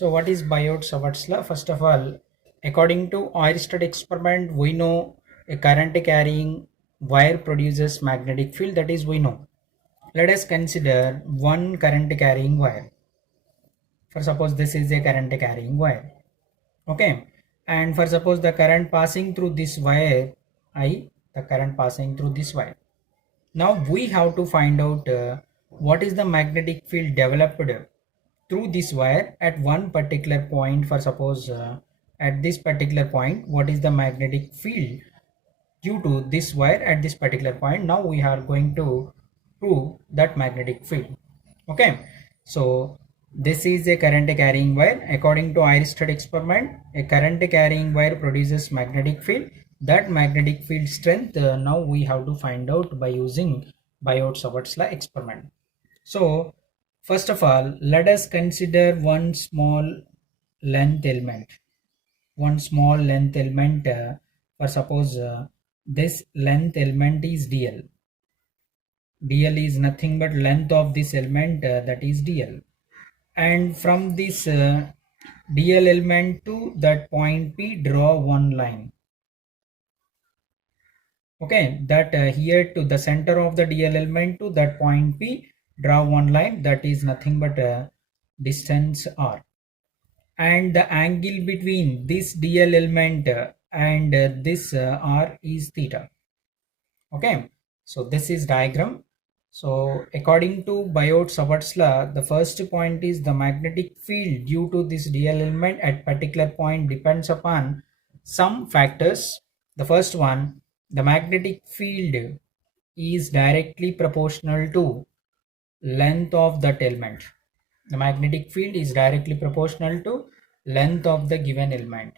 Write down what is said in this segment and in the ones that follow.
So what is Biot-Savart's law? First of all, according to Oersted experiment, we know a current carrying wire produces magnetic field. That is, we know. Let us consider one current carrying wire. For suppose this is a current carrying wire. Okay. And for suppose the current passing through this wire, the current passing through this wire. Now we have to find out what is the magnetic field developed through this wire at one particular point. For suppose at this particular point, what is the magnetic field due to this wire at this particular point. Now we are going to prove that magnetic field. Okay, so this is a current carrying wire. According to Oersted experiment, a current carrying wire produces magnetic field. That magnetic field strength now we have to find out by using Biot-Savart's law experiment. So first of all, let us consider one small length element. One small length element. For suppose this length element is dl. Dl is nothing but length of this element, that is dl. And from this dl element to that point P, draw one line. Okay, that here to the center of the dl element to that point P, draw one line, that is nothing but distance r. And the angle between this dl element and this r is theta. Okay, so this is diagram. So according to Biot-Savart's law, the first point is the magnetic field due to this dl element at particular point depends upon some factors. The first one, the magnetic field is directly proportional to length of that element. The magnetic field is directly proportional to length of the given element.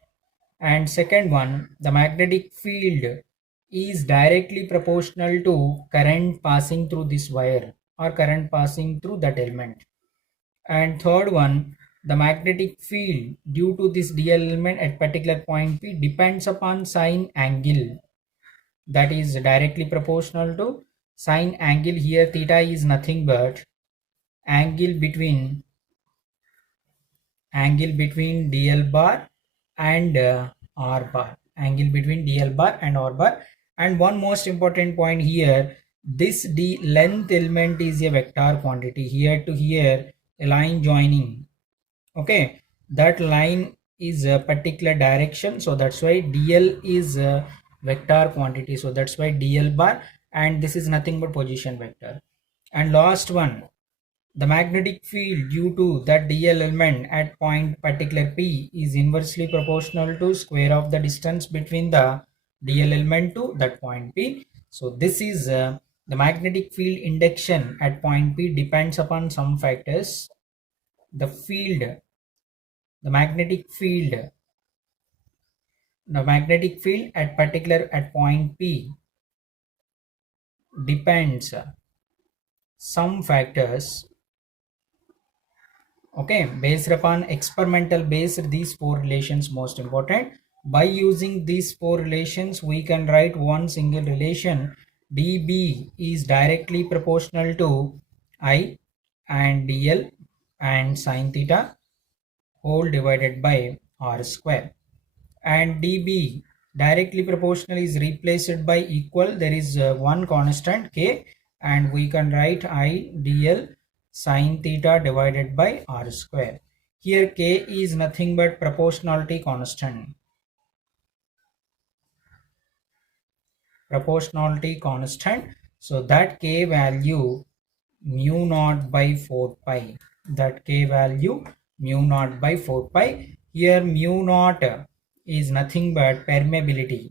And second one, the magnetic field is directly proportional to current passing through this wire or current passing through that element. And third one, the magnetic field due to this dl element at particular point P depends upon sine angle, that is directly proportional to sine angle. Here theta is nothing but angle between dl bar and r bar, angle between dl bar and r bar. And one most important point here, this d length element is a vector quantity. Here to here a line joining, okay, that line is a particular direction, so that's why dl is a vector quantity, so that's why dl bar, and this is nothing but position vector. And last one, the magnetic field due to that dl element at point particular P is inversely proportional to square of the distance between the dl element to that point P. So this is the magnetic field induction at point P depends upon some factors. The magnetic field at point P depends some factors, okay, based upon experimental based. These four relations most important. By using these four relations we can write one single relation, dB is directly proportional to I and dl and sine theta whole divided by r square. And dB directly proportional is replaced by equal, there is one constant k, and we can write I dl sine theta divided by r square. Here k is nothing but proportionality constant. So that k value mu naught by 4 pi. Here mu naught is nothing but permeability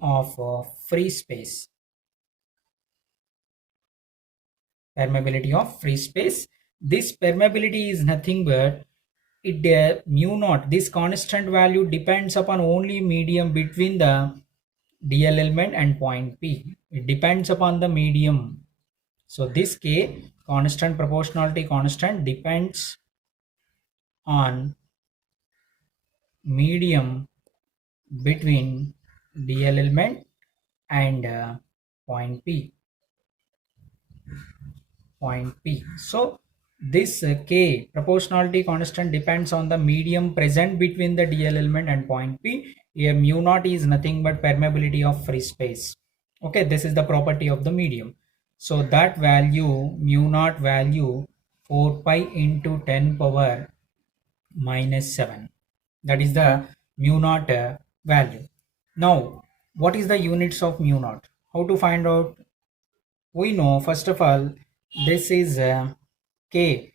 of free space. This permeability is nothing but mu naught. This constant value depends upon only medium between the dl element and point P. It depends upon the medium. So this k constant, proportionality constant, depends on medium between dl element and point P. point P. So this K proportionality constant depends on the medium present between the DL element and point P. Here mu naught is nothing but permeability of free space. Okay, this is the property of the medium. So that value, mu naught value 4 pi into 10 power minus 7. That is the mu naught value. Now, what is the units of mu naught? How to find out? We know, first of all, this is K.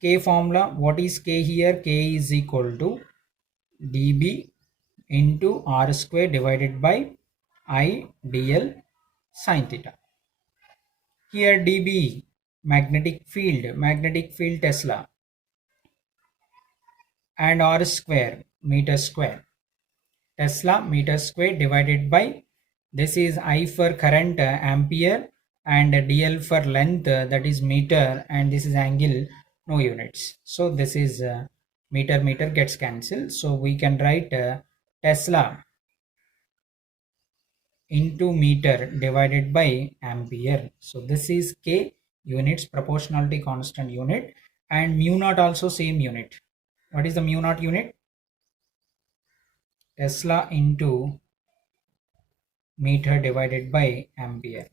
K formula, what is K here? K is equal to dB into R square divided by I dl sine theta. Here dB, magnetic field Tesla, and R square, meter square. Tesla meter square divided by, this is I for current ampere, and dl for length, that is meter, and this is angle, no units. So this is meter gets cancelled. So we can write Tesla into meter divided by ampere. So this is K, units, proportionality constant unit, and mu naught also same unit. What is the mu naught unit? Tesla into meter divided by ampere.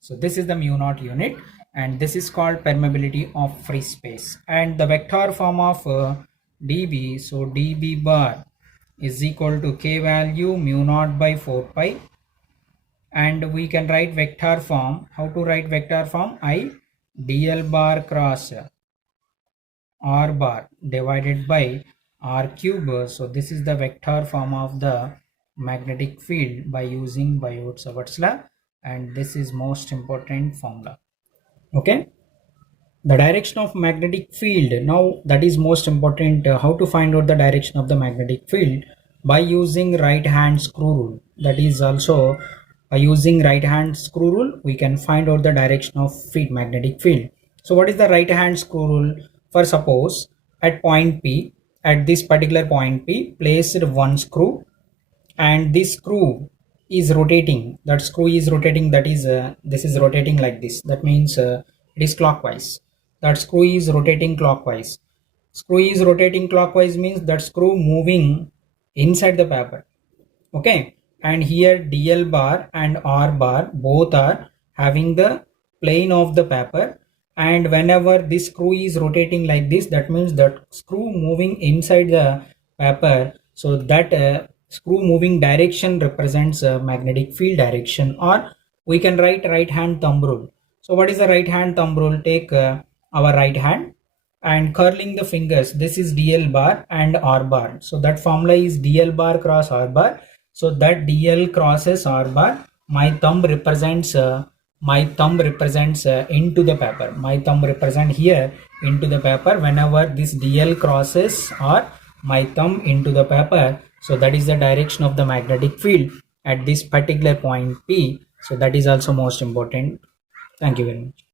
So this is the mu naught unit, and this is called permeability of free space. And the vector form of dB, so dB bar is equal to K value mu naught by 4 pi, and we can write vector form. How to write vector form? I dl bar cross R bar divided by R cube. So this is the vector form of the magnetic field by using Biot-Savart's law, and this is most important formula. Okay, the direction of magnetic field, now that is most important. How to find out the direction of the magnetic field? By using right hand screw rule. That is also by using right hand screw rule we can find out the direction of magnetic field. So what is the right hand screw rule? For suppose at point P, at this particular point P, placed one screw, and this screw is rotating. That screw is rotating, that is this is rotating like this. That means it is clockwise. That screw is rotating clockwise. Screw is rotating clockwise means that screw moving inside the paper. Okay, and here DL bar and R bar both are having the plane of the paper, and whenever this screw is rotating like this, that means that screw moving inside the paper. So that screw moving direction represents magnetic field direction, or we can write right hand thumb rule. So what is the right hand thumb rule? Take our right hand and curling the fingers. This is DL bar and R bar. So that formula is DL bar cross R bar. So that DL crosses R bar. My thumb represents into the paper. My thumb represent here into the paper. Whenever this DL crosses R, my thumb into the paper. So that is the direction of the magnetic field at this particular point P. So that is also most important. Thank you very much.